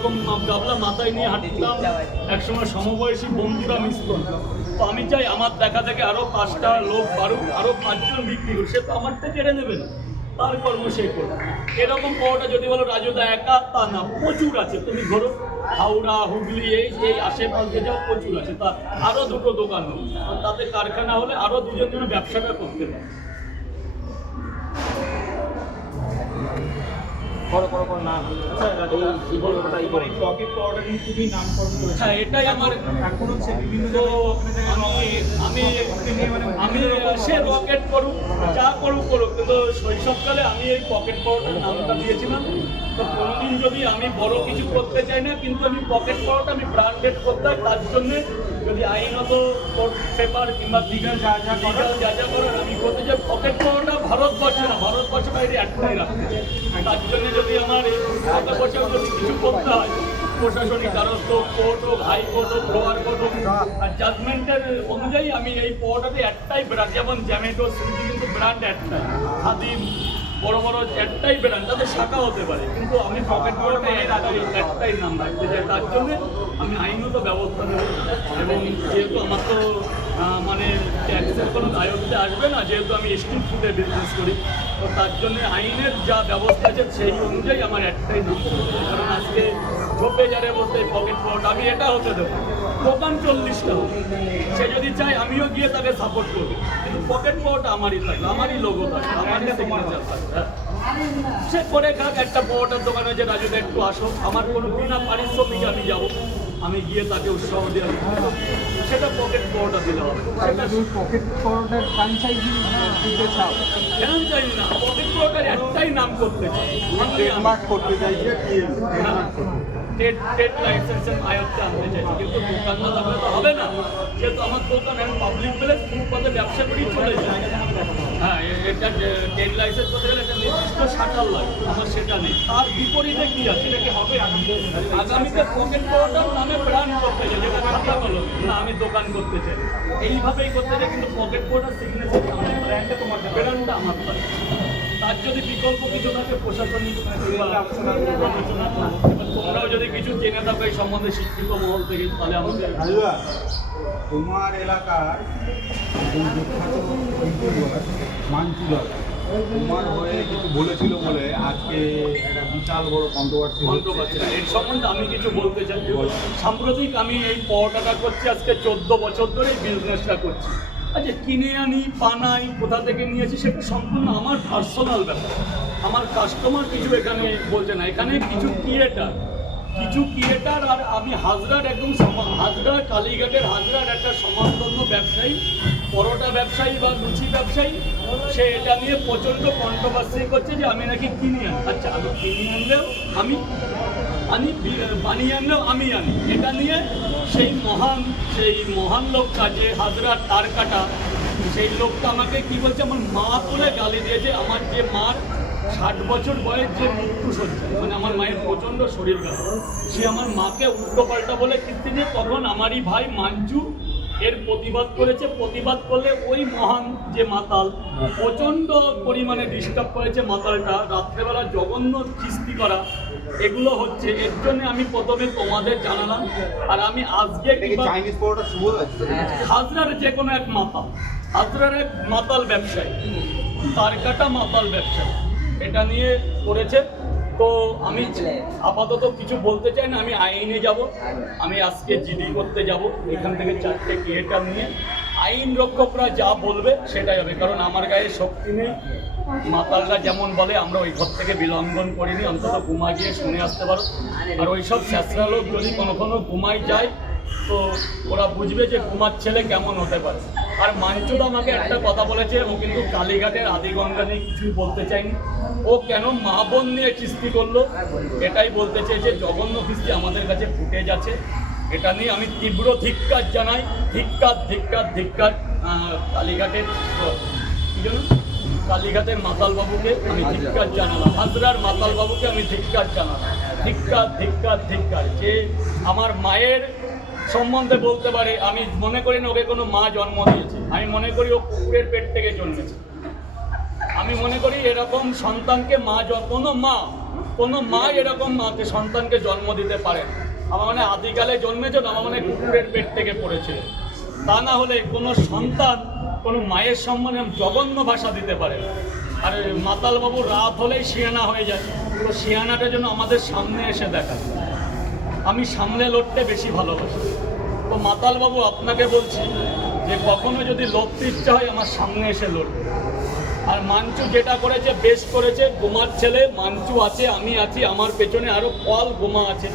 এরকম গাবলা মাথায় নিয়ে হাঁটতাম, একসময় সমবয়সী বন্ধুরা মিশত। তো আমি চাই আমার দেখা থেকে আরও 5টা লোক বাড়ুক, আরও 5 জন বিক্রি করুক, সে তো আমারটা কেড়ে নেবে না, তার কর্ম সে করবে। এরকম পরোটা যদি বলো রাজুদা একা, তা না, প্রচুর আছে। তুমি ধরো হাওড়া, হুগলি, এই আশেপাশে যাও, প্রচুর আছে। তা আরও 2টো দোকান হোক, তাতে কারখানা হলে আরও 2জন যেন ব্যবসাটা করতে পারে। হ্যাঁ, এটাই আমার আমি সে রকেট করুক, যা করুক, কিন্তু শৈশবকালে আমি এই পকেট পরোটার নামটা দিয়েছিলাম। তো কোনোদিন যদি আমি বড় কিছু করতে চাই না, কিন্তু আমি পকেট পরোটা আমি ব্র্যান্ডেড করতে হয়। তার জন্যে যদি আইনত পেপার কিংবা লিগাল যা যা করার আমি করতে চাই। পকেট পরোটা ভারতবর্ষে না, ভারতবর্ষের বাইরে একটাই রাখতে চাই। তার জন্য যদি আমার এই ভারতবর্ষেও যদি কিছু করতে হয়, প্রশাসনিক দ্বারস্থ, কোর্ট হোক, হাইকোর্ট হোক, লোয়ার কোর্ট হোক, আর জাজমেন্টের অনুযায়ী আমি এই পরোটাতে একটাই ব্র্যান্ড, যেমন জ্যামেটো, সুইগি, কিন্তু ব্র্যান্ড একটাই, খাদিম, বড় বড় একটাই ব্র্যান্ড, তাদের শাখা হতে পারে, কিন্তু আমি পকেট পরোটা একটাই নাম রাখতে চাই। তার জন্যে আমি আইনত ব্যবস্থা নেব। এবং যেহেতু আমার তো মানে ট্যাক্সের কোনো দায়িত্বে আসবে না, যেহেতু আমি স্ট্রিট ফুডে বিজনেস করি, তো তার জন্যে আইনের যা ব্যবস্থা আছে সেই অনুযায়ী আমার একটাই নাম। কারণ আজকে ঝোপে যারে বলতে পকেট পরোটা আমি এটা হতে দেবো, দোকান 40টা হোক, সে যদি চায় আমিও গিয়ে তাকে সাপোর্ট করবো, কিন্তু পকেট পরোটা আমারই থাকবে, আমারই লোগো থাকবে, আমারই সিগনেচার থাকবে। সে করে খাক, একটা পরোটার দোকান হয়েছে, রাজুদা একটু আসো, আমার কোনো বিনা পারিশ্রমিকে আমি যাবো, আমি গিয়ে তাকে উৎসাহ দেওয়া, সেটা পকেট পরোটা দিতে হবে। সেটা পকেট পরোটার ফ্র্যাঞ্চাইজি দিতে চাও? ফ্র্যাঞ্চাইজি না, পকেট পরোটার একটাই নাম করতে চাই, ট্রেডমার্ক করতে চাইছে, ট্রেড লাইসেন্সের আয়ত্তে আনতে চাইছি। কিন্তু দোকান না থাকলে তো হবে না, যেহেতু আমার দোকান এখন পাবলিক প্লেস, ফুটপাতে ব্যবসা করেই চলে যায়। হ্যাঁ, এটা ট্রেড লাইসেন্স করতে গেলে একটা নির্দিষ্ট শাটার লাগে, আমার সেটা নেই। তার বিপরীতে কি আছে, এটাকে হবে আগামীতে পকেট পরোটার নামে ব্র্যান্ড করতে চাই, যেটা খাতা হলো না, আমি দোকান করতে চাই, এইভাবেই করতে চাই। কিন্তু পকেট পরোটার সিগনেচার আমার, ব্র্যান্ডটা তোমার, ব্র্যান্ডটা আমার থাকে। তার যদি বিকল্প কিছু থাকে প্রশাসনিক আলোচনা করবো। তোমরাও যদি কিছু জেনে থাকো এই সম্বন্ধে শিক্ষিত মহল থেকে, তাহলে আমাদের তোমার এলাকার বিখ্যাত মাঞ্চু দাদা তোমার হয়ে কিছু বলেছিল বলে আজকে একটা বিশাল বড় কন্ট্রোভার্সি। এর সম্বন্ধে আমি কিছু বলতে চাই। সাম্প্রতিক আমি এই পরোটাটা করছি, আজকে 14 বছর ধরে এই বিজনেসটা করছি। আচ্ছা, কিনে আনি, বানাই, কোথা থেকে নিয়েছি সেটা সম্পূর্ণ আমার পার্সোনাল ব্যাপার। আমার কাস্টমার কিছু এখানে বলছে না, এখানে কিছু ক্রিয়েটার আর আমি হাজরার একদম হাজরা, কালীঘাটের হাজরার একটা সমাজধন্য ব্যবসায়ী, পরোটা ব্যবসায়ী বা লুচি ব্যবসায়ী, সে এটা নিয়ে প্রচণ্ড কন্ট্রোভার্সি করছে যে আমি নাকি কিনে আনি। আচ্ছা, আমি কিনে আনলেও আমি বানিয়ে আনলেও আমি আনি, এটা নিয়ে সেই মহান লোকটা যে হাজরার তার কাটা, সেই লোকটা আমাকে কি বলছে, আমার মা বলে গালি দিয়েছে। আমার যে মার 60 বছর বয়স, যে মৃত্যুশয্যায়, মানে আমার মায়ের প্রচণ্ড শরীর খারাপ, সে আমার মাকে উল্টো পাল্টা বলে কীর্তি দিয়ে, তখন আমারই ভাই মাঞ্জু এর প্রতিবাদ করেছে। প্রতিবাদ করলে ওই মহান যে মাতাল প্রচণ্ড পরিমাণে ডিস্টার্ব করেছে, মাতালটা রাত্রেবেলা জঘন্য কিস্তি করা এগুলো হচ্ছে। এর জন্য আমি প্রথমে তোমাদের জানালাম। আর আমি আজকে হাজরার যে কোনো এক মাতাল, হাজরার এক মাতাল ব্যবসায়ী, তার কাটা মাতাল ব্যবসায়ী এটা নিয়ে করেছে। তো আমি আপাতত কিছু বলতে চাই না, আমি আইনে যাব। আমি আজকে জিডি করতে যাব, এখান থেকে 4টে ক্রিয়েটার নিয়ে আইন রক্ষকরা যা বলবে সেটাই হবে। কারণ আমার গায়ে শক্তি নেই, মাতালরা যেমন বলে আমরা ওই ঘর থেকে বিলঙ্ঘন করিনি, অন্তত ঘুমা গিয়ে শুনে আসতে পারো। আর ওই সব স্যাঁচরা লোক যদি কোনো ঘুমাই যায়, তো ওরা বুঝবে যে কুমার ছেলে কেমন হতে পারে। আর মাঞ্চুদা আমাকে একটা কথা বলেছে, ও কিন্তু কালীঘাটের আদিগঙ্গা নিয়ে কিছুই বলতে চায়নি, ও কেন মা বোন নিয়ে কিস্তি করলো এটাই বলতে চেয়েছে। জঘন্য কিস্তি আমাদের কাছে ফুটেজ আছে, এটা নিয়ে আমি তীব্র ধিক্কার জানাই। ধিক্কার কালীঘাটের কি জন্য কালীঘাটের মাতালবাবুকে আমি ধিক্কার জানালাম, হাজরার মাতালবাবুকে আমি ধিক্কার জানালাম। ধিক্কার যে আমার মায়ের সম্বন্ধে বলতে পারে। আমি মনে করি না ওকে কোনো মা জন্ম দিয়েছে, আমি মনে করি ও কুকুরের পেট থেকে জন্মেছে। আমি মনে করি এরকম সন্তানকে কোনো মা কোনো মা এরকম মাকে সন্তানকে জন্ম দিতে পারে না। আমার মানে আদিকালে জন্মেছে, আমার মানে কুকুরের পেট থেকে পড়েছিল। তা না হলে কোনো সন্তান কোনো মায়ের সম্মানে জঘন্য ভাষা দিতে পারে না। আর মাতালবাবু রাত হলেই শিয়ানা হয়ে যায়, তো শিয়ানাটা যেন আমাদের সামনে এসে দেখা। আমি সামনে লড়তে বেশি ভালোবাসি। তো মাতালবাবু আপনাকে বলছি যে কখনো যদি লড়তে ইচ্ছা হয় আমার সামনে এসে লড়বে। আর মাঞ্চু যেটা করেছে বেশ করেছে। গোমার ছেলে মাঞ্চু আছে, আমি আছি, আমার পেছনে আরও ফল গোমা আছে।